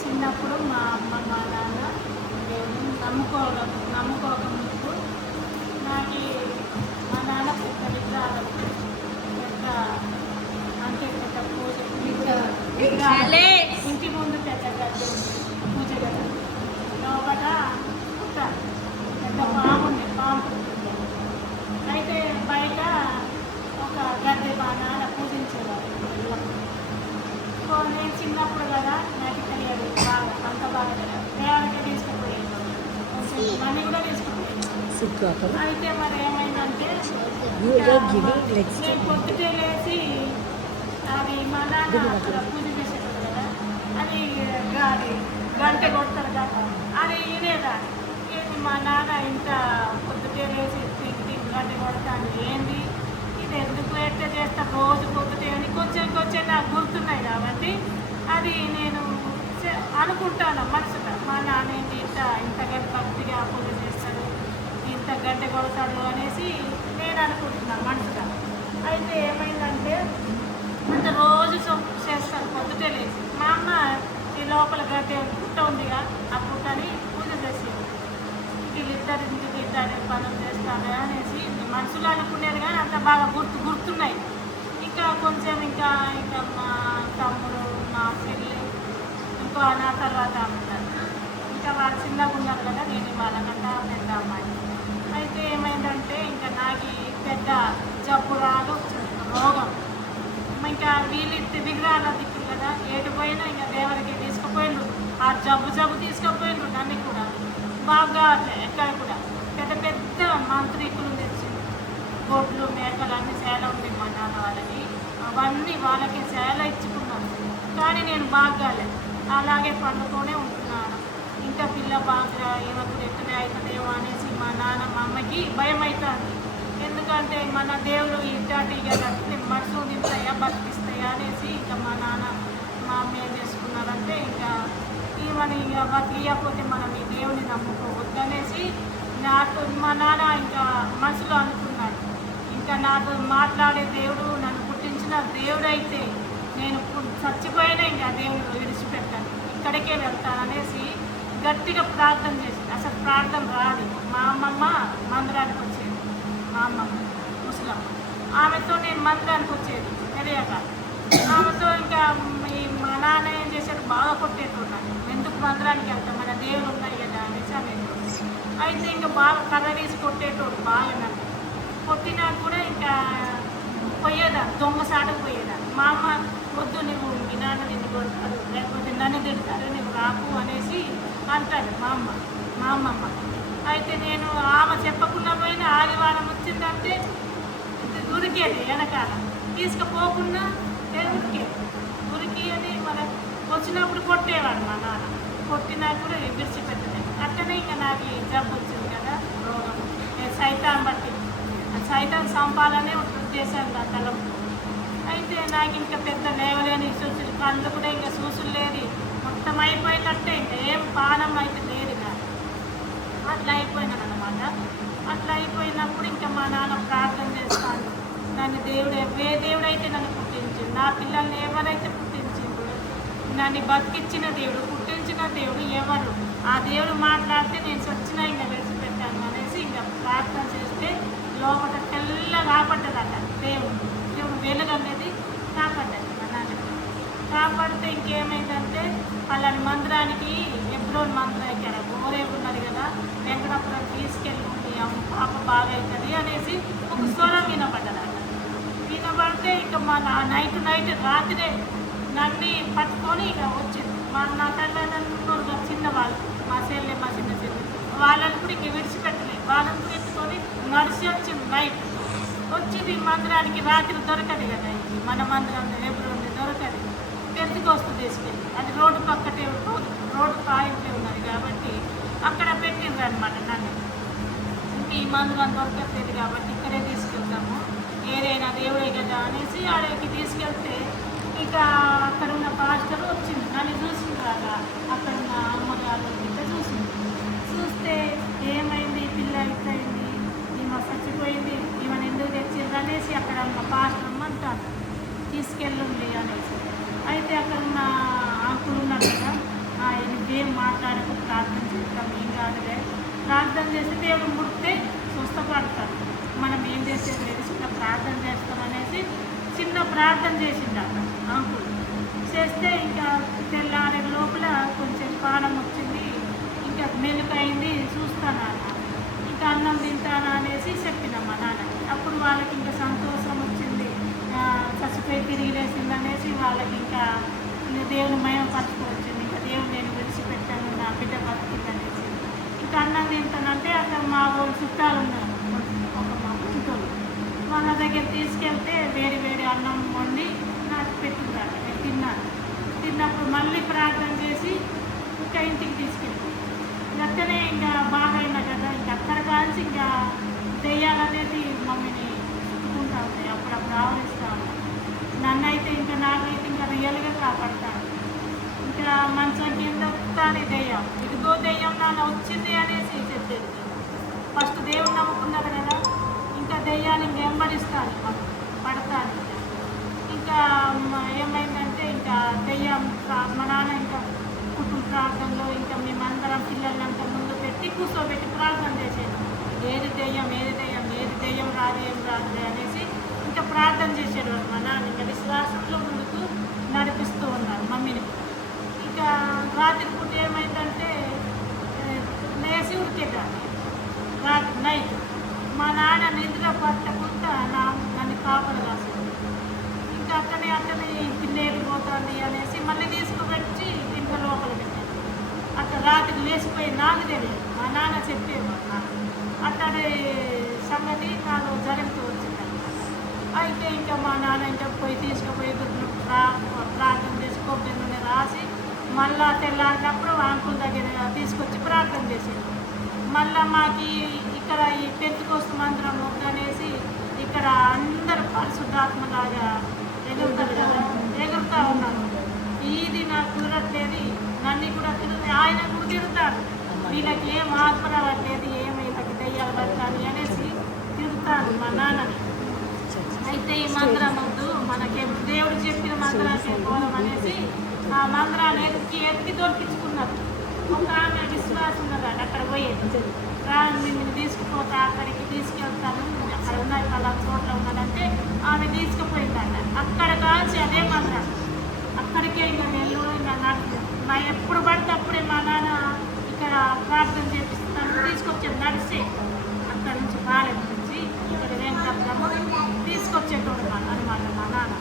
చిన్నప్పుడు మా అమ్మ మా నాన్న దేవుని నమ్ముకోక ముందు నాకు మా నాన్న పెద్ద విగ్రహాలు పెద్ద అంటే పెద్ద పూజ ఇంటి ముందు పెద్ద గడ్డ పూజ గడ్డ లోపల ఒక పెద్ద పాము ఉంది పాము పుట్టింది. అయితే బయట ఒక గద్దె మా నాన్న పూజించేవారు. నేను చిన్నప్పుడు కదా నాకు తెలియదు బాగా అంత బాగా తెలియదు. దేవాలకి తీసుకుపోయాను, కొంచెం మనీ కూడా తీసుకుపోయాను. అయితే మరి ఏమైందంటే నేను పొద్దుటే లేచి అది మా నాన్న అక్కడ పూజ చేసేటప్పుడు కదా అది గంట కొడతారు కదా అది ఇదేదాన్ని ఏంది మా నాన్న ఇంత పొద్దుటే లేచి గంట కొడతాను ఏంది ఇది ఎందుకు ఎట్లా చేస్తా రోజు పొద్దుటే అని కొంచెం నాకు గుర్తున్నాయి కాబట్టి అది నేను అనుకుంటాను మనసులో మా నాన్న ఏంటి ఇంత భక్తిగా పూజ చేస్తాడు ఇంత గంట కొడతాడు అనేసి నేను అనుకుంటున్నాను మనసులో. అయితే ఏమైందంటే అంత రోజు చేస్తాను పొద్దుటే లేచి మా అమ్మ ఈ లోపల గడ్డ పుట్ట ఉందిగా ఆ పుట్టని పూజ చేసేది. వీళ్ళిద్దరు పనులు చేస్తాను అనేసి మనసులో అనుకునేది కానీ అంత బాగా గుర్తున్నాయి. ఇంకా కొంచెం ఇంకా మా తమ్ముడు మా చెల్లి ఇంకో నా తర్వాత అమ్ముతారు. ఇంకా వాళ్ళు చిన్నగా ఉన్నారు కదా నేను వాళ్ళకంటే పెద్ద అమ్మాయి. అయితే ఏమైందంటే ఇంకా నాకు పెద్ద జబ్బు రాదు రోగం. ఇంకా వీళ్ళిద్దరు విగ్రహాల దిక్కు కదా ఏడు పోయినా ఇంకా దేవుడికి తీసుకుపోయిండు. ఆ జబ్బు తీసుకుపోయిండు. నన్ను కూడా బాగా ఎక్కడ కూడా పెద్ద పెద్ద మంత్రికులు తెచ్చి గొడ్లు మేకలు అన్ని సేల ఉంది మా నాన్న వాళ్ళకి. అవన్నీ వాళ్ళకి సేల ఇచ్చుకున్నాను కానీ నేను బాగాలే అలాగే పండుతూనే ఉంటున్నాను. ఇంకా పిల్ల బాగా ఏమప్పుడు ఎక్కడే అవుతుందేమో అనేసి మా నాన్న మా అమ్మకి భయం అవుతుంది. ఎందుకంటే మన దేవుడు ఇట్లాంటి కదా మనసు నింపుతాయా బతికిస్తాయా అనేసి ఇంకా మా నాన్న మా అమ్మ ఏం చేసుకున్నారంటే ఇంకా ఈమెను ఇక బతికియకపోతే మనం ఈ దేవుని నమ్ముకోవద్దు అనేసి నాకు మా నాన్న ఇంకా మనసులో అనుకున్నాడు. ఇంకా నాకు మాట్లాడే దేవుడు నన్ను పుట్టించిన దేవుడు అయితే నేను చచ్చిపోయినా ఇంకా దేవుడు విడిచిపెట్టాను ఇక్కడికే వెళ్తాను అనేసి గట్టిగా ప్రార్థన చేసి అసలు ప్రార్థన రాదు. మా అమ్మమ్మ మందిరానికి వచ్చేది. మా అమ్మమ్మ ముసలమ్మ ఆమెతో నేను మందిరానికి వచ్చేది తెలియక ఆమెతో ఇంకా మా నాన్న ఏం చేశాడు బాగా కొట్టేట్టున్నాను. ఎందుకు మందిరానికి వెళ్తాం మన దేవుడు ఉన్నాయి కదా అనేసి అనేది. అయితే ఇంకా బాగా కర్ర తీసి కొట్టేటోడు బాగా నన్ను కొట్టినా కూడా ఇంకా పోయేదాన్ని దొంగసాటకు పోయేదాన్ని. మా అమ్మ వద్దు నువ్వు మీ నాన్న నిన్ను కొడతాడు లేకపోతే నన్ను తిడతాడు నువ్వు రాకు అనేసి అంటాడు మా అమ్మమ్మ. అయితే నేను ఆమె చెప్పకుండా పోయిన ఆదివారం వచ్చిందంటే ఉరికేది వెనకాల తీసుకుపోకుండా ఉరికి అని మన వచ్చినప్పుడు కొట్టేవాడు మా నాన్న. కొట్టినా కూడా విడిచిపెట్టలేదు. అట్లనే ఇంకా నాకు ఈ జబ్బు వచ్చింది కదా రోగం సైతాన్ బట్టి సైతాన్ సంపాలనే చేశాను నా తలంపు. అయితే నాకు ఇంకా పెద్ద లేవలేని సూచులు కళ్ళు కూడా ఇంకా సూసులు లేదు మొత్తం అయిపోయినట్టే ఇంకా ఏం పానం అయితే లేదు నాకు. అట్లా అయిపోయినాను అనమాట. అట్లా అయిపోయినప్పుడు ఇంకా మా నాన్న ప్రార్థన చేస్తాను నన్ను దేవుడు ఏ దేవుడైతే నన్ను పుట్టించిండు నా పిల్లల్ని ఎవరైతే పుట్టించిండు నన్ను బతికిచ్చిన దేవుడు పుట్టించిన దేవుడు ఎవరు ఆ దేవుడు మాట్లాడితే నేను చచ్చినా ఇంకా విడిచిపెట్టాను అనేసి ఇంకా ప్రార్థన చేస్తే లోపల తెల్లగా కాపాడ్డదట దేవుడు వెలుగు అనేది కాపాడ్డది మా నాన్నకి. కాపాడితే ఇంకేమైందంటే వాళ్ళని మందిరానికి ఎబ్రోన్ మందిరానికి అక్కడ గోరేపు ఉన్నది కదా వెంకటాపురం తీసుకెళ్ళి పాప బాగా అవుతుంది అనేసి ఒక స్వరం వినపడ్డదట. వినపడితే ఇక మా నైట్ రాత్రే నన్ను పట్టుకొని ఇక వచ్చింది. నా తల్లిదండ్రులు చిన్నవాళ్ళు మా చెల్లె మా చిన్న చెల్లె వాళ్ళని కూడా ఇంక విడిచిపెట్టలేదు. వాళ్ళని కూడా ఎత్తుకొని నడిచి వచ్చింది. నైట్ వచ్చింది మందిరానికి. రాత్రి దొరకదు కదా మన మందిరం ఎప్పుడు దొరకదు. పెద్దకొస్తు తీసుకెళ్ళి అది రోడ్డు పక్కటే రోడ్డు పాయింటే ఉన్నది కాబట్టి అక్కడ పెట్టిండ్రు అనమాట. నన్ను ఈ మందిరం దొరకట్లేదు కాబట్టి ఇక్కడే తీసుకెళ్తాము ఏదైనా దేవుడే కదా అనేసి ఆడకి తీసుకెళ్తే ఇక అక్కడ ఉన్న పాస్టర్ వచ్చింది నన్ను చూసింది రాగా. అక్కడ ఉన్న అమ్మగారు ఇట్లా చూస్తే ఏమైంది పిల్ల ఇట్లయింది ఈమె చచ్చిపోయింది ఈమెను ఎందుకు తెచ్చిండ్రు అనేసి అక్కడ ఉన్న పాస్టర్ అంటాను తీసుకెళ్ళండి అనేసి. అయితే అక్కడ ఉన్న అంకుల్ ఉన్నారు కదా, ఏం మాట్లాడకు, ప్రార్థన చేస్తాం, ఏం కాదులే, ప్రార్థన చేస్తే దేవుడు ముడితే స్వస్థపడతారు, మనం ఏం చేసేది లేదు, చిన్న ప్రార్థన చేస్తాం అనేసి చిన్న ప్రార్థన చేసిండు అక్కడ అంకుల్. చేస్తే ఇంకా తెల్లారే లోపల కొంచెం పానం వచ్చింది, ఇంకా మెలుకైంది, చూస్తాను అన్న, ఇంకా అన్నం తింటానా అనేసి చెప్పిన మా నాన్నకి. అప్పుడు వాళ్ళకి ఇంకా సంతోషం వచ్చింది, చచ్చిపోయి తిరిగి లేచింది అనేసి వాళ్ళకి ఇంకా దేవుని మయం పట్టుకొచ్చింది. ఇంకా దేవుని నేను విడిచిపెట్టాను, నా బిడ్డ బతికింది అనేసి. ఇంకా అన్నం తింటానంటే అక్కడ మా వాళ్ళు చుట్టాలు ఉన్నారు, ఒక మా ఇంట్లో వాళ్ళ దగ్గర తీసుకెళ్తే వేడి వేడి అన్నం వండి నాకు పెట్టిందాక నేను తిన్నాను. తిన్నప్పుడు మళ్ళీ ప్రార్థన చేసి ఇంకా ఇంటికి తీసుకెళ్ళి అక్కడే ఇంకా బాగా అయినా కదా, ఇంకా అక్కడ కాల్చి ఇంకా దెయ్యాలనేది మమ్మీని చుట్టుకుంటా ఉంటాయి, అప్పుడప్పుడు ఆవరిస్తూ ఉంటాయి. నన్ను అయితే ఇంకా నాకైతే ఇంకా రియల్గా కాపాడతాను. ఇంకా మంచం కింద తానే దెయ్యం, ఇదిగో దెయ్యం నాన్న వచ్చింది అనేసి చెప్పేది. ఫస్ట్ దేవుడు నమ్ముకున్నారు కదా, ఇంకా దెయ్యాన్ని ఇంకా వెంబడిస్తాను, పడతాను. ఇంకా ఏమైందంటే ఇంకా దెయ్యం మా నాన్న ఇంకా కుటుంబ ప్రార్థనలో ఇంకా మేమందరం పిల్లలంతా ముందు పెట్టి కూర్చోబెట్టి ప్రార్థన చేసేది. ఏది దెయ్యం ఏది దెయ్యం ఏది దెయ్యం రాదు ఏం రాదు అనేసి ఇంకా ప్రార్థన చేసేవాడు మా నాన్న. ఇంకా విశ్వాసంలో ముందుకు నడిపిస్తూ ఉన్నారు మమ్మీని. ఇంకా రాత్రి పూట ఏమైందంటే లేచి ఉరికేదాన్ని, రాత్రి నైట్ మా నాన్న నిద్ర పట్టకుండా నన్ను కాపలు కాసేది. ఇంకా అట్టనే పిల్లేరు పోతుంది అనేసి మళ్ళీ తీసుకుపెట్టి ఇంట్లో లోపల పెట్టాను. అట్లా రాత్రి లేచిపోయి నాకు తెలియదు, మా నాన్న చెప్పేవాడు నాకు. అట్టనే సంగతి నాకు జరుగుతూ వచ్చింది. అయితే ఇంకా మా నాన్న ఇంకా పోయి తీసుకుపోయి ప్రార్థన చేసి కొబ్బరి నూనె రాసి మళ్ళా తెల్లారినప్పుడు అంకుల్ దగ్గర తీసుకొచ్చి ప్రార్థన చేసేది. మళ్ళీ మాకు ఇక్కడ ఈ పెంతుకోస్తు మందిరం అనేసి ఇక్కడ అందరూ పరిశుద్ధాత్మలాగా ఎగురుతారు కదా, ఎగురుతూ ఉన్నాను. ఇది నాకు కుదరట్లేదు, నన్ను కూడా తిరుగుతాయి, ఆయన కూడా తిరుగుతాడు, వీళ్ళకి ఏం ఆత్మ రావట్లేదు, ఏం వీళ్ళకి దెయ్యాలు పడతాను అనేసి తిరుగుతాను మా నాన్నని. అయితే ఈ మందిరం వద్దు, మనకి దేవుడు చెప్పిన మందిరానికి పోదాం అనేసి ఆ మందిరాన్ని ఎత్తి దొరికించుకున్నారు. ఒక ఆమె విశ్వాసం ఉన్నదండి, అక్కడ పోయేది, మిమ్మల్ని తీసుకుపోతా, అక్కడికి తీసుకెళ్తాను, అక్కడ ఉన్నాయి పలా చోట్ల ఉన్నదంటే ఆమె తీసుకుపోయిందంట. అక్కడ కాల్చి అదే మందిరం, అక్కడికే ఇంకా నెల్లూరు నా ఎప్పుడు పడితే అప్పుడే మా నాన్న ఇక్కడ ప్రార్థన చేపిస్తాను తీసుకొచ్చేది నడిచి, అక్కడ నుంచి బాలెట్ నుంచి ఇక్కడ వెంకటమ్మ తీసుకొచ్చేటోడు అనమాట మా నాన్న.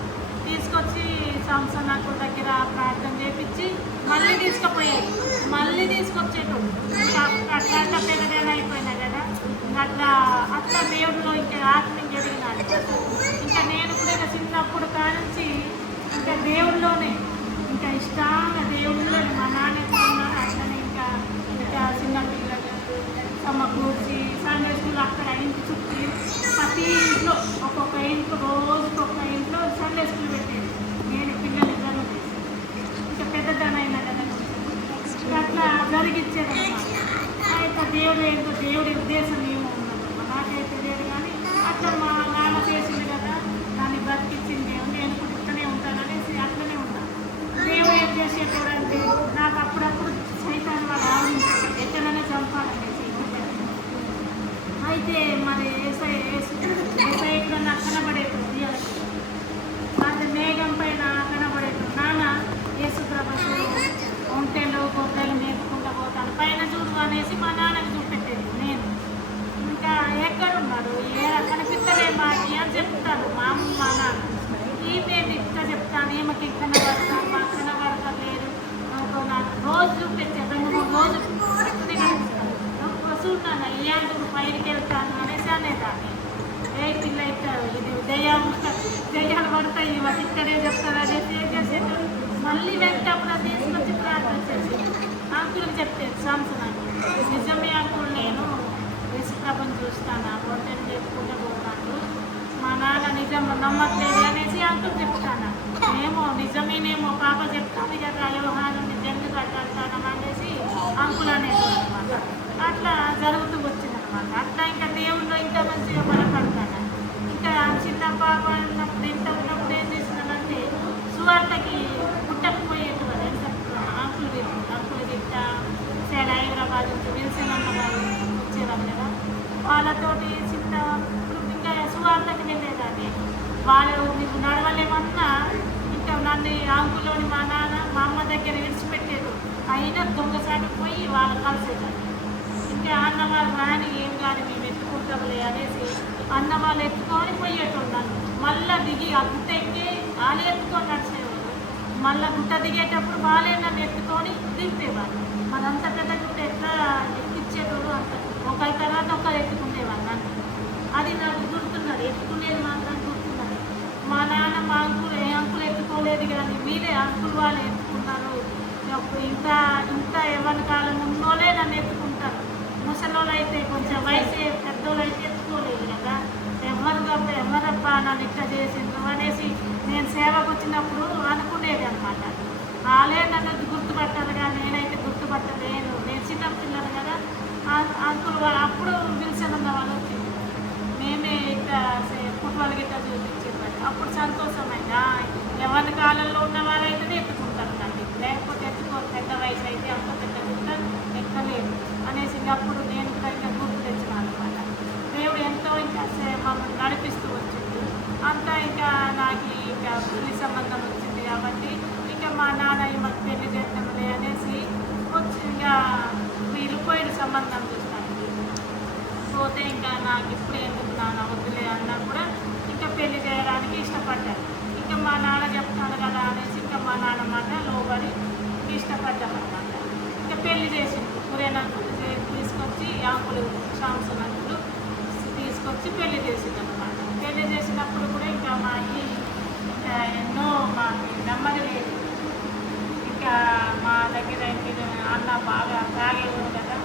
తీసుకొచ్చి సంవత్సరం నాకు దగ్గర ప్రార్థన చేపించి మళ్ళీ తీసుకుపోయేది, మళ్ళీ తీసుకొచ్చేటోడు. ఇంకా అట్లా పెద్దగా అయిపోయినా కదా, అట్లా దేవుడిలో ఇంకా ఆత్మ ఎదిగినాను. ఇంకా నేను కూడా ఇంకా చిన్నప్పుడు కానించి ఇంకా దేవుడిలోనే ఇంకా ఇష్టంగా దేవుడిలోనే మా నాన్న ఉన్నాను. అట్లనే ఇంకా చిన్నపిల్లలు సమకూర్చి సండే స్కూల్ అక్కడ ఇంటి చుట్టూ ప్రతి ఇంట్లో ఒక్కొక్క ఇంట్లో రోజుకి ఒక్క ఇంట్లో సండే స్కూల్ పెట్టేది. నేను పిల్లలు ఇద్దరు ఇంకా పెద్దదనైనా కదా అట్లా జరిగిచ్చేది అన్నమాట. అయితే దేవుడు ఏంటో దేవుడి ఉద్దేశం ఏమో ఉన్నదమ్మా, నాకైతే తెలియదు. కానీ అట్లా మా నాన్న చేసింది కదా, దాన్ని బతికిచ్చింది, నేను కూడా ఇక్కడనే ఉంటాను అనేసి అట్లనే ఉంటాను. దేవుడు ఏం చేసేటోడంటే నాకు అప్పుడప్పుడు సైతాన్ని వాళ్ళు ఆలోచించారు ఎక్కడైనా చంపాలనేసి. అయితే మరి ఏసై ఎక్కడన్నా కనబడేటోడు దియాలకి, అది మేఘం పైన కనబడేటోడు. నాన్న యేసుప్రభు ఒంటెలు గొర్రెలు మేపుకుంటూ పోతాను, పైన చూడు అనేసి మా నాన్నకి చూపెట్టేది. నేను ఇంకా ఎక్కడున్నాడు కనిపిస్తలే మాకి అని చెప్తాను మా అమ్మ మా నాన్న. ఈమెమి ఇంకా చెప్తాను, ఈమెకి కనబడతాను, మాకు కనబడతలేదు, నాకు రోజు చూపించాను, 2-3 రోజులు కనిపిస్తాను. చూస్తాను ఇలాంటి పైకి వెళ్తాను అనేసి అనేదాన్ని. ఏ పిల్ల ఇస్తారు ఇది దెయ్యాలు పడతాయి, ఇవాళ ఇక్కడే చెప్తారు అనేసి ఏం చేసేది. మళ్ళీ వెంటప్పుడు తీసుకొచ్చి ప్రార్థన చేసి అంకులకు చెప్పేది సంవత్సరానికి, నిజమే అంకులు నేను యేసుప్రభుని చూస్తాను, పొట్టని చెప్పుకుంటే పోతాను, మా నాన్న నిజం నమ్మట్లేదు అనేసి అంకులు చెప్తాను. ఏమో నిజమేనేమో పాప చెప్తాను కదా, యోహాను నిజంగా కట్టాను అనేసి అంకులు అనేది అనమాట. అట్లా జరుగుతూ వచ్చిందనమాట. అట్లా ఇంకా దేవుళ్ళు ఇంకా మంచిగా బలపడతాను. ఇంకా చిన్న పాప ఉన్నప్పుడు ఇంత ఉన్నప్పుడు ఏం చేసినానంటే సువార్తకి బాగా నీకు నడవలేమన్నా ఇంకా నన్ను అంకులోని మా నాన్న మా అమ్మ దగ్గర విడిచిపెట్టేది. అయినా దొంగసాటి పోయి వాళ్ళు కలిసేదాన్ని. ఇంకా అన్న వాళ్ళు రాని ఏం కానీ మేము ఎత్తుకుంటాంలే అనేసి అన్న వాళ్ళు ఎత్తుకొని పోయేటోళ్ళు నన్ను. మళ్ళీ దిగి ఆ గుట్ట ఎక్కి వాళ్ళే ఎత్తుకొని నడిచేవాళ్ళు. మళ్ళీ గుట్ట దిగేటప్పుడు వాళ్ళే నన్ను ఎత్తుకొని దింపేవాళ్ళు. మనంత పెద్ద గుట్ట ఎట్లా ఎక్కిచ్చేటోడు అంత ఒకరి తర్వాత ఒకరు ఎత్తుకునేవాళ్ళు నన్ను. అది నాకు గుర్తున్నది, ఎత్తుకునేది మాత్రం గుర్తున్నది. మా నాన్న మా అంకులు ఏ అంకులు ఎత్తుకోలేదు కానీ మీరే అంకులు వాళ్ళు ఎత్తుకున్నారు. ఇంత ఇంత ఎవరి కాలం ఉన్నోళ్ళే నన్ను ఎత్తుకుంటారు. ముసలోళ్ళు అయితే కొంచెం వయసు పెద్దోళ్ళు అయితే ఎత్తుకోలేదు కదా. ఎవరబ్బా నన్ను ఇట్లా చేసిండ్రు అనేసి నేను సేవకు వచ్చినప్పుడు అనుకునేది అనమాట. వాళ్ళే నన్ను గుర్తుపట్టాలి కానీ నేనైతే గుర్తుపట్టలేను. నేను చిన్న పిల్లలు కదా. అంకుల్ వాళ్ళు అప్పుడు పిలిచానన్న వాళ్ళు వచ్చింది. మేమే ఇట్లా ఫుట్బాల్ గిట్ట చూపించేవాళ్ళు. అప్పుడు సంతోషమైంది. ఎవరి కాలంలో ఉన్న వాళ్ళైతేనే ఎత్తుకుంటారు నన్ను, లేకపోతే ఎత్తుకోరు. పెద్ద వయసు అయితే అంత పెద్ద గుట్ట ఎక్కలేదు అనేసి అప్పుడు నేను కూడా ఇంకా గుర్తు తెచ్చినాను అనమాట. దేవుడు ఎంతో ఇంకా మమ్మల్ని నడిపిస్తూ వచ్చింది. అంతా ఇంకా నాకు ఇంకా పెళ్లి సంబంధం వచ్చింది కాబట్టి ఇంకా మా నాన్న మాకు పెళ్లి చేద్దాంలే అనేసి వచ్చి ఇంకా వీళ్ళు పోయిన సంబంధం చూస్తాను. పోతే ఇంకా నాకు ఇప్పుడు ఎందుకు నాన్న వద్దులే అన్నా కూడా ఇంకా పెళ్లి చేయడానికి ఇష్టపడ్డాను. ఇంకా మా నాన్న చెప్తాను కదా అనేసి ఇంకా మా నాన్న మాట లోబడి ఇష్టపడ్డామన్నమాట. ఇంకా పెళ్లి చేసింది కురేనంకులు తీసుకొచ్చి అంకులు శాంసనంకులు తీసుకొచ్చి పెళ్లి చేసింది అనమాట. పెళ్లి చేసినప్పుడు కూడా ఇంకా మా అయ్యి ఇంకా ఎన్నో మాకు నెమ్మది లేదు. ఇంకా మా దగ్గర అన్న బాగా తాగేవాడు కదా,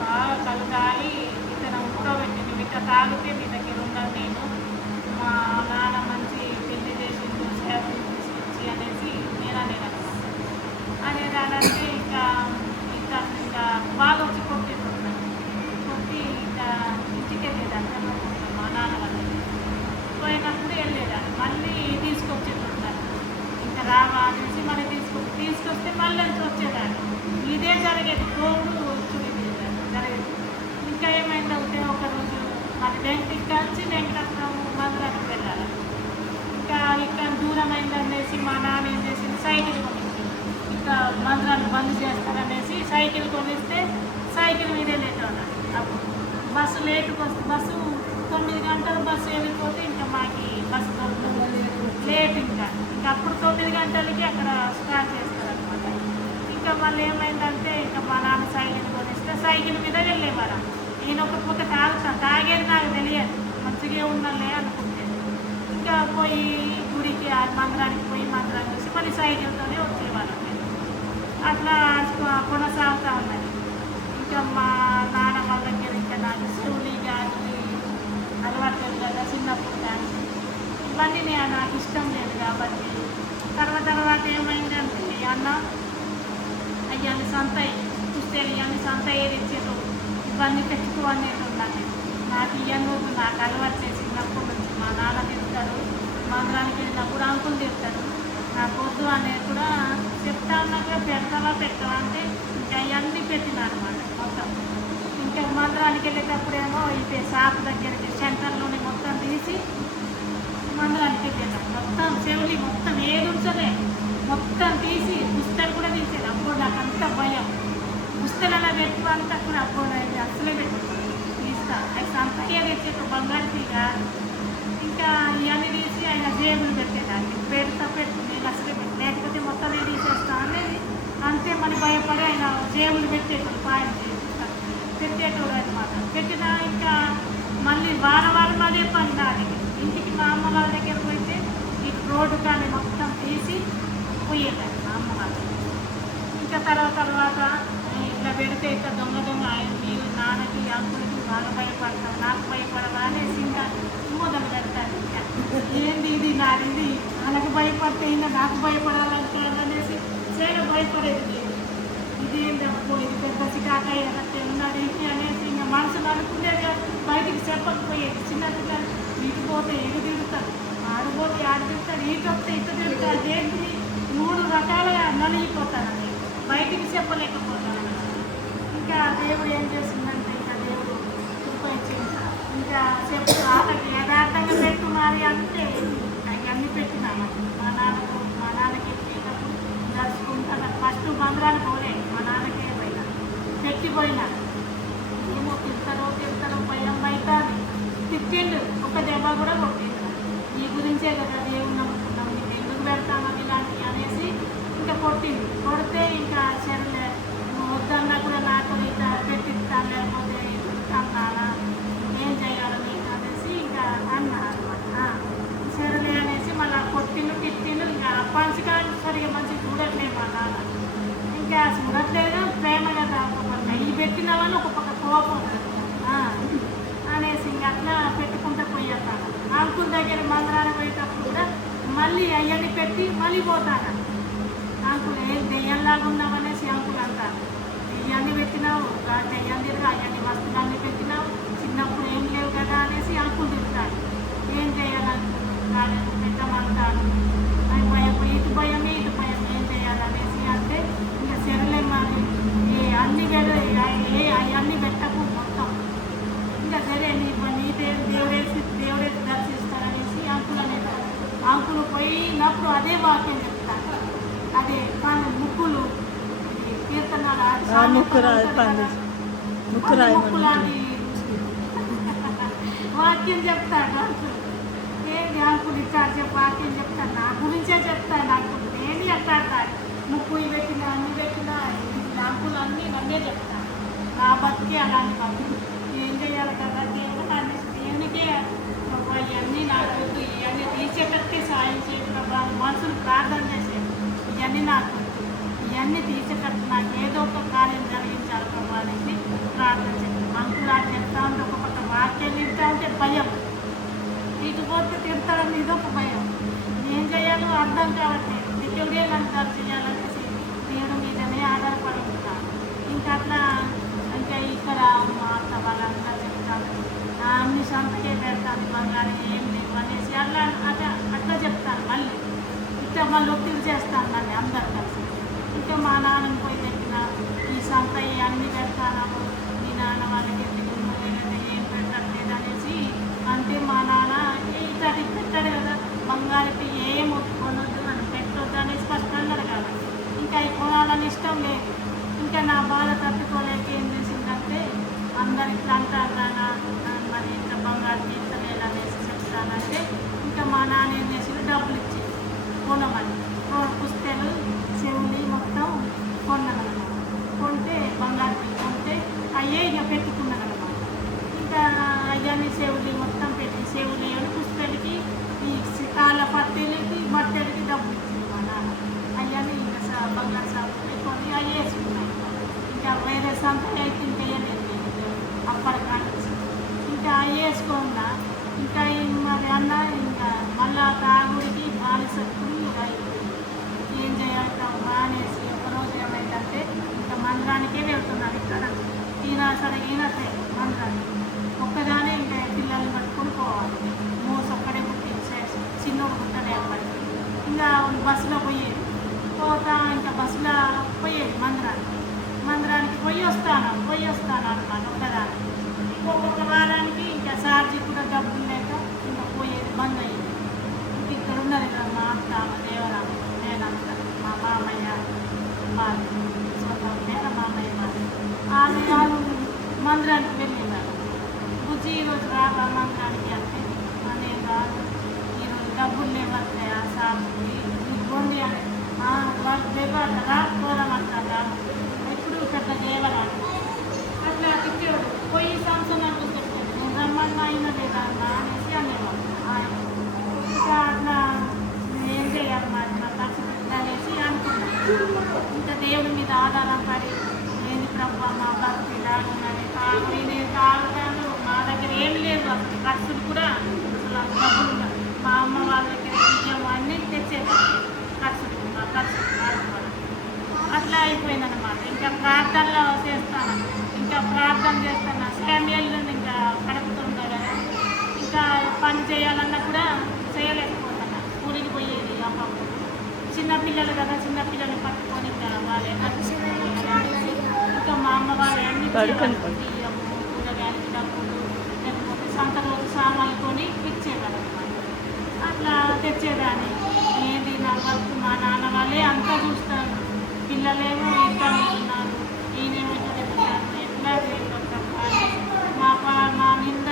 బాగా కళ్ళు తాగి ఇతను కూడబెట్టి నువ్వు ఇట్లా తాగితే నీ దగ్గర ఉండదు నేను, మా నాన్న మంచి పెళ్లి చేసిండు సేవలు తీసుకొచ్చి అనేసి నేననేదన్నమాట. అనేదానంటే ఇంకా ఇతను ఇంకా బాగా వచ్చి కొట్టేది. కొట్టి ఇంకా ఇంటికి వెళ్ళేదాన్ని మా నాన్న వాళ్ళ పోయినప్పుడు వెళ్ళేదాన్ని. మళ్ళీ తీసుకొచ్చేటప్పుడు ఇంకా రావా అనేసి మళ్ళీ తీసుకొస్తే మళ్ళీ వచ్చేదాన్ని. ఇదే జరిగేది. కోవుడు వచ్చేది జరిగేది. ఇంకా ఏమైందంటే ఒకరోజు మరి కలిసి వెంకటపురం మందిరానికి వెళ్ళాలి. ఇంకా ఇక్కడ దూరం అయిందనేసి మా నాన్న ఏం చేసింది, సైకిల్ కొనిచ్చింది. ఇంకా మందిరాన్ని బంద్ చేస్తారనేసి సైకిల్ కొనిస్తే సైకిల్ మీదే లేట్ ఉన్నాడు. అప్పుడు బస్సు లేటుకు వస్తే బస్సు 9 గంటలు బస్సు వెళ్ళిపోతే ఇంకా మాకు బస్సు దొరుకుతుంది లేట్. ఇంకా అప్పుడు 9 గంటలకి అక్కడ స్టార్ట్ చేస్తారనమాట. ఇంకా మళ్ళీ ఏమైందంటే ఇంకా మా నాన్న సైకిల్ కొనిస్తే సైకిల్ మీద వెళ్ళేవారు. నేను ఒక పూట తాగేది నాకు తెలియదు, మంచిగా ఉండాలి అనుకుంటేది. ఇంకా పోయి గుడికి మందిరానికి పోయి మందిరాన్ని చూసి మళ్ళీ సైకిల్తోనే వచ్చేవాళ్ళం. అట్లా కొనసాగుతూ ఉన్నది. ఇంకా మా నాన్న వాళ్ళ దగ్గర ఇంకా నాకు స్టూలీ గాజులు అలవాటు కదా చిన్నప్పుడు. కానీ ఇవన్నీ నాకు ఇష్టం లేదు కాబట్టి తర్వాత ఏమైందంటే అన్న అయ్యాన్ని సంతయి పుస్తకాలు ఇవన్నీ సంతయ్య తెచ్చేది, ఇవన్నీ తెచ్చుకోనేది ఉండాలి. నాకు ఇవన్నీ నాకు అలవాటు చేసినప్పటి నుంచి మా నాన్న తిడతాడు, మందిరానికి వెళ్ళినప్పుడు అంకులు తిడతాడు. నాకు వద్దు అనేది కూడా చెప్తా ఉన్నా కూడా పెట్టావా అంటే ఇంకా ఇవన్నీ పెట్టినా అనమాట మొత్తం. ఇంకా మందిరానికి వెళ్ళేటప్పుడేమో ఇదే షాప్ దగ్గరికి సెంటర్లోనే మొత్తం తీసి మందిరానికి వెళ్ళాను. మొత్తం చెవులి మొత్తం ఏది ఉంచలే, మొత్తం తీసి పుస్తలు కూడా తీసేది. అప్పుడు నాకు అంత భయం. పుస్తలు అలా పెట్టుకుంటే కూడా అప్పుడు అసలే తీస్తా. అది సంతయ్య తెచ్చేట బంగారు తీగ ఇంకా ఇవన్నీ తీసి ఆయన జేబులు పెట్టేదాన్ని. పెట్టు నేను అసలే లేకపోతే మొత్తం తీసేస్తా అనేది అంతే. మళ్ళీ భయపడి ఆయన జేబులు పెట్టేటోడు, పాయింట్ పెట్టేటోడు అనమాట. పెట్టినా ఇంకా మళ్ళీ వారం అదే పని దానికి. ఇంటికి మా అమ్మ వాళ్ళ దగ్గర పోయితే ఈ రోడ్డు కానీ మొత్తం తీసి పోయేదాన్ని మా అమ్మ వాళ్ళ. ఇంకా తర్వాత ఇట్లా పెడితే ఇట్లా దొంగ ఆయన మీరు నాన్నకి అంకులకి బాగా భయపడతారు, నాకు భయపడవా అనేసి ఇంకా మొదలు పెడతాను. ఇంకా ఏంది ఇది నాది, వాళ్ళకి భయపడితే ఇంకా నాకు భయపడాలంటారు అనేసి చాలా భయపడేది లేదు. ఇదేంటో ఇది పెద్ద చికాకయ్యేటట్టే ఉన్నది అనేసి ఇంకా మనసులు అనుకునేది, బయటికి చెప్పకపోయేది. చిన్నపిల్లలు ఇటు పోతే ఇటు తిడుతారు, ఆడిపోతే ఆడు తిడతారు, ఇటు వస్తే ఇటు తిడతారు. ఏంటిది 3 రకాలుగా నలిగిపోతానండి, బయటికి చెప్పలేకపోతాను. ఇంకా దేవుడు ఏం చేస్తుందంటే ఇంకా దేవుడు కృప ఇచ్చింది. ఇంకా చెప్పు వాళ్ళకి యథార్థంగా పెట్టు మరి అంతే. దగ్గర మందిరానికి పోయేటప్పుడు కూడా మళ్ళీ అవన్నీ పెట్టి మళ్ళీ పోతాను. అంకులు ఏం దెయ్యంలాగా ఉన్నామనేసి అంకులు అంటారు. ఇవన్నీ పెట్టినావు, దెయ్యం తిరిగి అవన్నీ వస్తువులన్నీ పెట్టినావు, చిన్నప్పుడు ఏం లేవు కదా అనేసి అంకులు తిరుగుతాడు. ఏం చేయాలనుకుంటున్నాడు, పెట్టమంటాడు. అది భయం, ఇటు భయం ఇటు భయం, ఏం చేయాలనేసి అంటే ఇంకా సెరలే మరి అన్ని అవన్నీ పెట్టకు మొత్తం, ఇంకా సరే నీదే దేవుడే దర్శిస్తారనేసి అంకులు అనేవారు. అంకులు పోయినప్పుడు అదే వాక్యం చెప్తారు. అదే కానీ ముక్కులు కీర్తనాలు ముక్కులాంటి వాక్యం చెప్తాడు అంకులు. ఏంటి అంకులు ఇట్లా వాక్యం చెప్తాను, నా గురించే చెప్తాను అంకులు. ఏంటి అట్లాడతాడు, ముక్కు పెట్టిన అన్ని పెట్టిన అంకులు అన్నీ నన్నే చెప్తాను. నా బతికి అలాంటి బతుకు ఏం చేయాలి కదా దేవుడు అనేసి దేవునికే ఇవన్నీ నాకు వద్దు, ఇవన్నీ తీసేటట్టే సాయం చేయడం మనుషులు ప్రార్థన చేసేది. ఇవన్నీ నాకు వద్దు, ఇవన్నీ తీసేటట్టు నాకు ఏదో ఒక కార్యం జరిగించాలి ప్రభు అనేసి ప్రార్థన చేస్తాను. అంకులు అది చెప్తా ఉంటే ఒక పక్క వాక్యం తింటా ఉంటే భయం, ఇటు పోతే తిడతాడని ఇదొక భయం. ఏం చేయాలో అర్థం కావట్లేదు. దేవుడే నన్ను దారి చేయాలనేసి దేవుడి మీదనే ఆధారపడి ఉంటాను. ఇంకా అట్లా ఇంకా ఇక్కడ మా అత్త వాళ్ళంతా చెప్తాను, అన్ని సంతకే పెడతాను, బంగారం ఏం లేవు అనేసి అట్లా చెప్తాను. మళ్ళీ ఇట్లా మళ్ళీ ఒత్తిడి చేస్తాను నన్ను అందరు కలిసి. ఇంకా మా నాన్నని పోయి చెప్పిన ఈ సంత అన్నీ పెడతాను, మీ నాన్న వాళ్ళకి లేదంటే ఏం పెట్టట్లేదు అనేసి అంటే మా నాన్న ఇట్లా పెట్టాడు కదా, బంగారకి ఏం కొనొద్దు అని పెట్టొద్దు అనేసి ఫస్ట్ అన్నారు కదా. ఇంకా అవి కొనాలని ఇష్టం లేదు. ఇంకా నా బాధ తట్టుకోలేక ఏం చేసిందంటే అందరు ఇట్లా అంటారు మరి ఇంత బంగారు తీర్చలేదు అనేసి చెప్తానంటే ఇంకా మా నాన్న ఏం చేసి డబ్బులు ఇచ్చి కొనమని పుస్తకాలు చెవులు మొత్తం కొన్నానమాట. కొంటే బంగారు కొంటే అయ్యే ఇక పెట్టుకున్నాను అనమాట. ఇంకా అవన్నీ చెవులు మొత్తం పెట్టి చెవులు పుస్తకాలకి ఈ కాళ్ళ పట్టీలకి బట్టలకి డబ్బులు ఇచ్చింది మా నాన్న. అవన్నీ ఇంకా బంగారు సాగులు కొని అవి వేసుకున్నాయి. ఇంకా వేరే సంతలు అయితే ఇంకా వేయలేదు అప్పటికాంచి. ఇంకా అవి వేసుకున్నా ఇంకా మరి అన్న ఇంకా మళ్ళా తాగుడికి బానిసప్పుడు అయిపోయింది. ఏం చేయాలి అనేసి ఒకరోజు ఏమైందంటే ఇంకా మందిరానికే వెళ్తున్నాను. ఇక్కడ ఈయనట్టే మందిరానికి ఒక్కదానే ఇంకా పిల్లల్ని పట్టుకొని పోవాలి. మోసు ఒక్కడే పుట్టింది, చిన్నోడు పుట్టడే అప్పటికి. ఇంకా బస్సులో పోయేది, పోతా ఇంకా బస్సులో పోయేది మందిరానికి పోయి వస్తాను అనమాట ఒక్కదాన్ని. ఒక్కొక్క వారానికి ఇంకా ఛార్జీ కూడా డబ్బులు లేక ఇంకా పోయేది బంద్ అయ్యేది. ఇంక ఇక్కడ ఉన్నది కదా మా అత్త, మా దేవరామ, నేనంతా, మా మామయ్య బాధ సొంతం లేక మామయ్య బాధ వాళ్ళు మందిరానికి వెళ్ళినారు. బుజ్జి ఈరోజు రాబా మందిరానికి అంటే నేను రాదు, ఈరోజు డబ్బులు లేవంటే ఆ సార్కి కొండి అని వాళ్ళు దేవాలరా పోదామంటారా ఎప్పుడు పెద్ద దేవరాడు అట్లా తిట్టేవాడు. పోయి సంవత్సరం నాకు చెప్పాడు, నేను రమ్మన్నా అయినా లేదా అన్నా అనేసి అనేవాడు ఆయన. ఇంకా అట్లా ఏం చేయాలి మరి నా పరిస్థితి అనేసి అనుకున్నాను. ఇంకా దేవుడి మీద ఆధారం పడి ఏంది ప్రభు మా భక్తి ఇలాగున్నది, నేను తాగుతాను, మా దగ్గర ఏం లేదు అసలు ఖర్చులు కూడా అసలు డబ్బులు మా అమ్మ వాళ్ళ దగ్గర బియ్యం అన్నీ తెచ్చేదాన్ని ఖర్చులు అట్లా అయిపోయిందన్నమాట. ఇంకా ప్రార్థనలో చేస్తాను, ఇంకా ప్రార్థన చేస్తాను. స్కామియల్లో ఇంకా కడుపుతుంటా కదా, ఇంకా పని చేయాలన్నా కూడా చేయలేకపోతున్నా. ఊరికి పోయేది అప్పుడు చిన్నపిల్లలు కదా, చిన్నపిల్లలు పట్టుకొని ఇంకా వాళ్ళే ఇంకా మా అమ్మ వాళ్ళు అన్ని బియ్యము కూరగాయలకి డబ్బులు లేకపోతే సంత రోజు సామాన్లు కొని ఇచ్చేవాళ్ళు అనమాట. అట్లా తెచ్చేదాన్ని. ఏంటి నా వర్క్ మా నాన్న వాళ్ళే అంతా చూస్తారు, పిల్లలేమో ఇద్దరు ఉన్నారు, ఈయనేమో చెప్తారు ఎట్లా మా నింద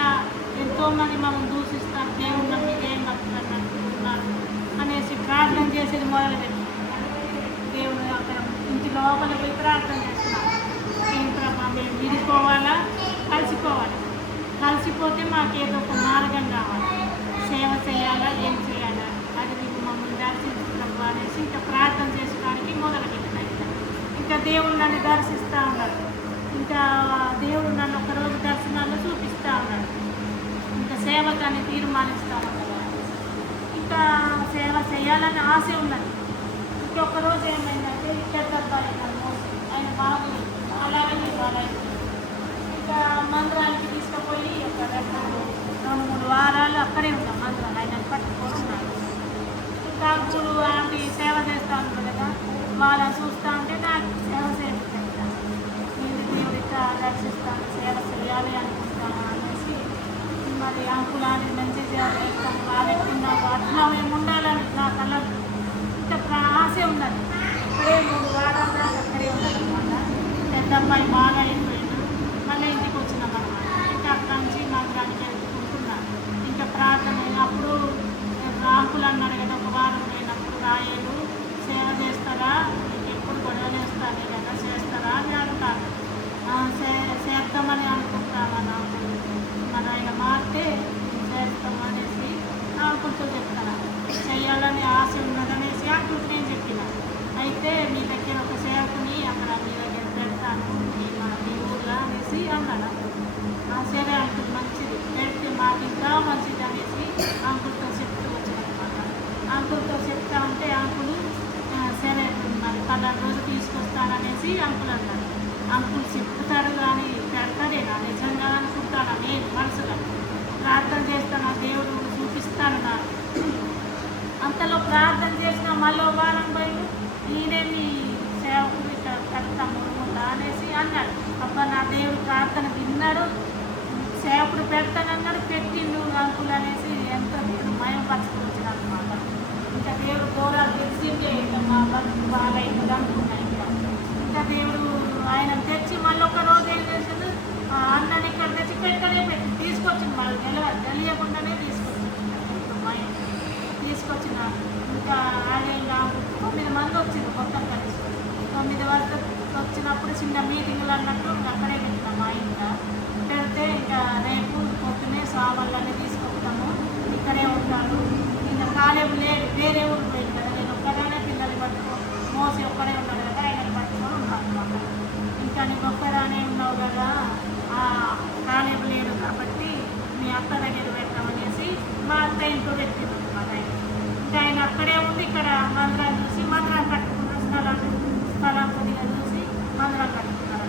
ఎంతోమంది మమ్మల్ని దూషిస్తారు, దేవుడు మీదేం బతుకున్నారు అనేసి ప్రార్థన చేసేది మొదలుపెట్టి దేవుడు అక్కడ ఇంటి లోపల పోయి ప్రార్థన చేస్తున్నాం. ఏం ప్రభావం మేము విడిపోవాలా కలిసిపోతే మాకేదో ఒక మార్గం కావాలి, సేవ చేయాలా ఏం చేయాలా అది మీకు మమ్మల్ని దర్శించడం అనేసి ఇంకా ప్రార్థన చేసుకోవడానికి మొదలుపెట్టిన. ఇంకా దేవుడు నన్ను దర్శిస్తూ ఉన్నాడు. ఇంకా దేవుడు నన్ను ఒకరోజు దర్శనాల్లో చూపిస్తూ ఉన్నాడు. ఇంకా సేవకాన్ని తీర్మానిస్తూ ఉన్నాడు. చేయాలని ఆశ ఉన్నది. ఇంకొక రోజు ఏమైందంటే పెద్ద అబ్బాయి మోసి ఆయన బాబు అలాగే వాళ్ళైతే ఇంకా మందిరానికి తీసుకుపోయి ఒక 2-3 వారాలు అక్కడే ఉన్నాం మందిరాలు. ఆయన పట్టుకొని ఉన్నాడు. ఇంకా అప్పుడు ఆంటీ సేవ చేస్తూ ఉంటారు కదా, వాళ్ళని చూస్తూ ఉంటే నాకు సేవ చేస్తాను, నేను దేవుడిగా రక్షిస్తాను, సేవ చేయాలి అనుకుంటాను అనేసి మరి అంకులాన్ని మంచి సేవ చేస్తాను, వాళ్ళెక్కున్నావు అట్లా మేము ఉండాలని నా కళ్ళకు ఇంకా ఆశ ఉన్నది. ఇక్కడే 3 వారాల దాకా అక్కడే ఉన్నది అనమాట. పెద్ద అమ్మాయి బాగా అయిపోయాడు. మళ్ళీ ఇంటికి వచ్చినామన్నమాట. ఇంకా అక్కడి నుంచి మందిరానికి వెళ్తుకుంటున్నాను. ఇంకా ప్రార్థన అప్పుడు అంకులు అన్నాడు కదా, ఒక వారం పోయినప్పుడు రాయలు సేవ చేస్తారా, మీకు ఎప్పుడు గొడవలు వేస్తాను కదా, చేస్తారా అని అంటారు. చేద్దామని అనుకుంటామని అంకులు మరి ఆయన మారితే చేస్తామనేసి అంకులతో చెప్తాను. చేయాలని ఆశ ఉన్నదనేసి అంకులకి నేను చెప్పిన. అయితే మీ దగ్గర ఒక సేవకుని అక్కడ మీ దగ్గర పెడతాను మీ ఊళ్ళో అనేసి అన్నాడు. సరే అంకుల్ మంచిది, పెడితే మాకు ఇంకా మంచిది అనేసి అంకుల్తో చెప్తూ వచ్చానమాట. అంకుల్తో చెప్తా ఉంటే అంకులు సరే మరి 14 రోజులు తీసుకొస్తాననేసి అంకుల్ అన్నాడు. అంకుల్ చెప్తాడు కానీ పెడతాడేనా నిజంగా అనుకుంటాను నేను మనసుగా. ప్రార్థన చేస్తాను, దేవుడు చూపిస్తాను నాకు. అంతలో ప్రార్థన చేసిన మళ్ళీ వారం పోయి నేనే మీ సేవకుడు ఇక్కడ పెడతాము అనేసి అన్నాడు. అబ్బా నా దేవుడు ప్రార్థన విన్నాడు, సేవకుడు పెడతానన్నాడు, పెట్టిండు అంకులు అనేసి ఎంతో నేను మయంపరచుకోవచ్చు అనమాట. ఇంకా దేవుడు ఘోరాలు తెలిసిందే, ఇంకా మా బతుకు బాగా అవుతుంది అనుకున్నాను. ఇంకా దేవుడు ఆయన తెచ్చి మళ్ళీ ఒక రోజు ఏం చేసిండు, అన్నని ఇక్కడ తెచ్చి పెట్టనే పెట్టి తీసుకొచ్చింది. వాళ్ళు తెలియకుండానే తీసుకొచ్చిన ఇంకా ఆయన 9 మంది వచ్చింది మొత్తం కలిసి. 9 వరకు వచ్చినప్పుడు చిన్న మీటింగ్లు అన్నట్టు అక్కడే పెట్టినాం. మా ఇంట్లో పెడితే ఇంకా రేపు పొద్దునే సామాన్లన్నీ తీసుకొస్తాము, ఇక్కడే ఉంటాడు. ఇంకా కాలేపు లేదు, వేరే ఊరు పోయింది కదా, నేను ఒక్కదానే పిల్లల్ని మోసి ఒక్కడే ఉన్నాడు కదా, ఆయన పట్టుకొని ఉన్నాను అన్నమాట. ఇంకా నీకు ఒక్కదానే ఉన్నావు కదా, కాలేపు లేడు కాబట్టి మీ అత్త దగ్గర పెట్టామనేసి మా అత్త ఇంట్లో పెట్టింది అనమాట. ఇంకా ఆయన అక్కడే ఉండి ఇక్కడ మందిరాన్ని చూసి మందిరాన్ని కట్టుకున్న స్థలం కొద్దిగా చూసి మందిరాన్ని కట్టుకున్నారు.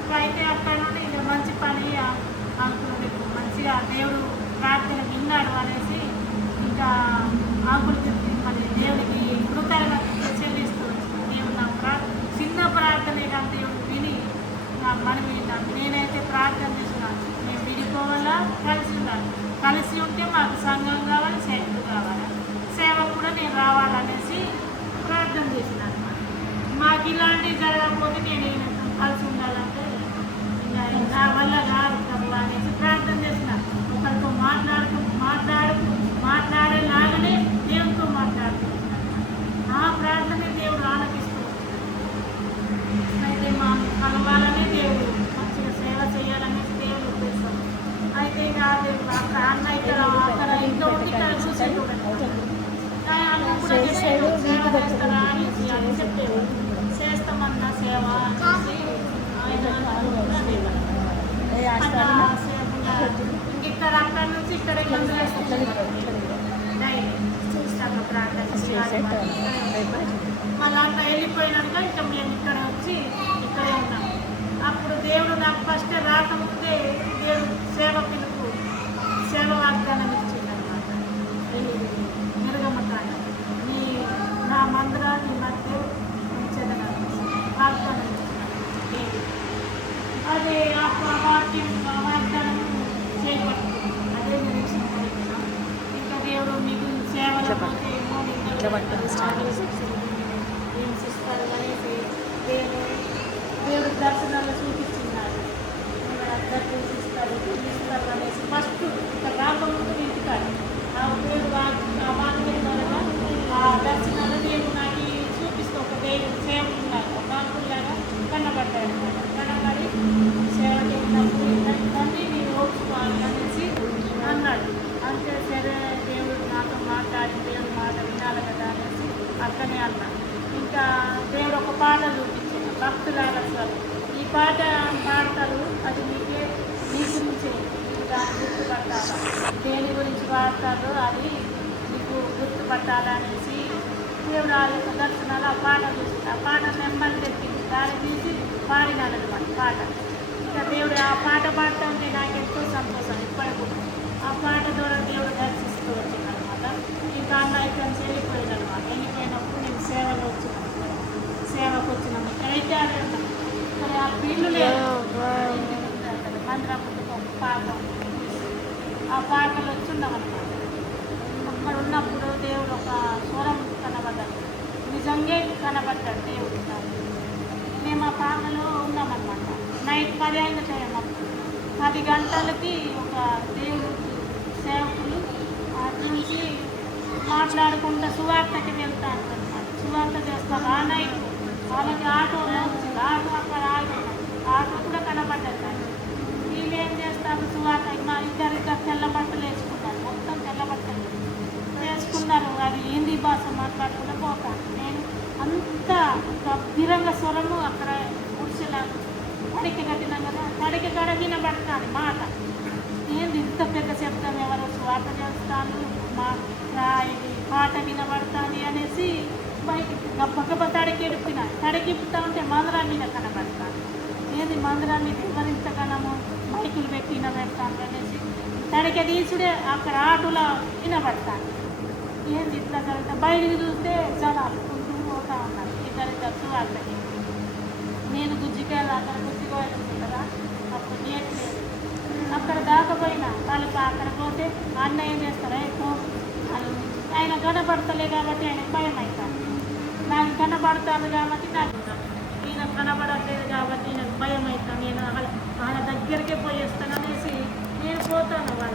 ఇంకా అయితే అక్కడ నుండి ఇంకా మంచి పని అనుకున్నాడు, మంచిగా దేవుడు ప్రార్థన విన్నాడు అనేసి ఇంకా ఆకులు తిప్పి మరి దేవుడికి కృతజ్ఞత చెల్లిస్తూ దేవుడు నా చిన్న ప్రార్థనే కానీ దేవుడు విని నా మనవి విన్నాను. నేనైతే ప్రార్థన చేస్తున్నాను, మేము విడిపోవాలా, కలిసి ఉండాలి, కలిసి ఉంటే మాకు సంఘం కావాలి, సేవకుడు కావాలి, సేవ కూడా నేను రావాలనేసి ప్రార్థన చేసినాను. మాకు ఇలాంటివి జరగకపోతే నేను కలిసి ఉండాలంటే నా వల్ల కాదు ప్రభు అనేసి ప్రార్థన చేసినాను. ఒకరితో మాట్లాడేలాగానే దేవుడితో మాట్లాడుతున్నాను. ఆ ప్రార్థనే దేవుడు ఆలకిస్తూ అయితే మా కలవాలనే దేవుడు మంచిగా సేవ చేయాలనేసి దేవుడు ఉద్దేశం. అయితే అన్న ఇక్కడ అక్కడ ఇంట్లో ఉండి ఇక్కడ చూసేటోడు సేవ చేస్తారా అనేసి అని చెప్పేవాడు. చేస్తామన్న సేవ అనేసి ఇక్కడ అక్కడి నుంచి ఇక్కడ మళ్ళీ అట్లా వెళ్ళిపోయినాక ఇంకా మేము ఇక్కడ వచ్చి ఇక్కడే ఉన్నాము. అప్పుడు దేవుడు నాకు ఫస్ట్ రాకముందే దేవుడు సేవ వాగ్దానం ఇచ్చిందనమాట. మిరగమ్మకాయ నా మందిరాన్ని మధ్య ఉంచేదని వాగ్దానం ఇచ్చింది. అదే వాగ్దానం చేపట్టుకుంది, అదే నిరీక్షణ కలిగిన. ఇంకా దేవుడు మీకు సేవలు హింసిస్తారు అనేసి దేవుడు దర్శనాలు చూపించినారు. దర్శిస్తారు అనేసి ఫస్ట్ ఇక్కడ రాకముందు ఇంటికాడు దేవుడు ఆ వాగ్దానం ద్వారా ఆ దర్శనాలు దేవుడు నాకు చూపిస్తూ ఒక దేవుడు సేవలు ఉన్నారు, ఒక అంకుల్లాగా కనబడ్డాడు అనమాట. కనబడి సేవ చేసినప్పుడు ఇవన్నీ నేను ఓర్చుకోవాలి అనేసి అన్నాడు. అంటే సరే దేవుడు నాతో మాట్లాడి దేవుడు మాట వినాలి కదా అనేసి అక్కనే అన్నాడు. ఇంకా దేవుడు ఒక పాట చూపించాడు, భక్తులాగా సార్ ఈ పాట పాడతారు, అది నీ గురించే దాన్ని గుర్తుపట్టాలి, దేని గురించి పాడతారో అది నీకు గుర్తు పట్టాలనేసి దేవుడు ఆ యొక్క దర్శనాలు ఆ పాట చూసింది. ఆ పాట నెమ్మది తెప్పింది, దాన్ని తీసి పాడినాడనమాట పాట. ఇంకా దేవుడు ఆ పాట పాడుతూ ఉంటే నాకు ఎంతో సంతోషం ఇప్పటికి. ఆ పాట ద్వారా దేవుడు దర్శిస్తూ వచ్చిందనమాట. ఇంకా అన్న ఇక్కడ వెళ్ళిపోయిందనమాట. వెళ్ళిపోయినప్పుడు నేను సేవలో వచ్చినాను, సేవకు వచ్చినాము. ఇక్కడైతే అదే ఉన్నాను. ఇక్కడ ఆ ఇల్లు లేదు, మందిరం ముందుకు ఒక పాక ఉంది. ఆ పాకలు వచ్చి ఉన్నామన్నమాట. అక్కడ ఉన్నప్పుడు దేవుడు ఒక స్వరం కనబడ్డాడు, నిజంగా కనబడ్డాడు దేవుడు. మేము ఆ పాకలో ఉన్నామన్నమాట. నైట్ 10 అయిన టైం అప్పుడు 10 గంటలకి ఒక దేవుడు సేవకులు అటు నుంచి మాట్లాడుకుంటూ సువార్తకి వెళ్తా అనమాట. సువార్త చేస్తారు. ఆ నైట్ వాళ్ళకి ఆటోలో వచ్చింది. ఆటో అక్కడ ఆగుతున్నాయి. ఆటో కూడా కనబడ్డది. కానీ వీళ్ళు ఏం చేస్తారు, సువార్త మా ఇద్దరు తెల్ల బట్టలు వేసుకున్నారు, మొత్తం తెల్ల బట్టలు వేసుకున్నారు. అది హిందీ భాష మాట్లాడుకుంటూ పోతాను. నేను అంత గంభీరంగా స్వరము అక్కడ పురుషులాగా తడికి కట్టినాం కదా, తడికి కడ వినబడతాను మాట. ఏంది ఇంత పెద్ద శబ్దం, ఎవరు స్వార్థ చేస్తాను, మా ఇది పాట వినబడతాను అనేసి బయటికి గబ్బ తడికి ఎడిపిన. తడికిప్పుతా ఉంటే మందిరం మీద కనబడతాను. ఏంది మందిరం మీద ఎవరింతగానము మైకులు పెట్టి వినబెడతాను అనేసి తడికి తీసుడే అక్కడ ఆటోలో వినబడతాను. ఏంది ఇట్లా జరుగుతా, బయటికి చూస్తే జనాలు కుంటూ పోతా ఉన్నారు. ఇద్దరు సువార్తకి. నేను గుజ్జికాయలు అక్కడ గుజ్జికాయలు కదా, అప్పుడు నీట్ లేదు. అక్కడ దాకపోయినా తలుపు అక్కడ పోతే అన్న ఏం చేస్తారా ఎక్కువ ఆయన కనబడతలే కాబట్టి ఆయన భయం అవుతాను. నాకు కనబడతాను కాబట్టి నాకు ఈయన కనబడట్లేదు కాబట్టి నాకు భయం అవుతాను. నేను ఆయన దగ్గరికే పోయేస్తాను అనేసి నేను పోతాను వాళ్ళ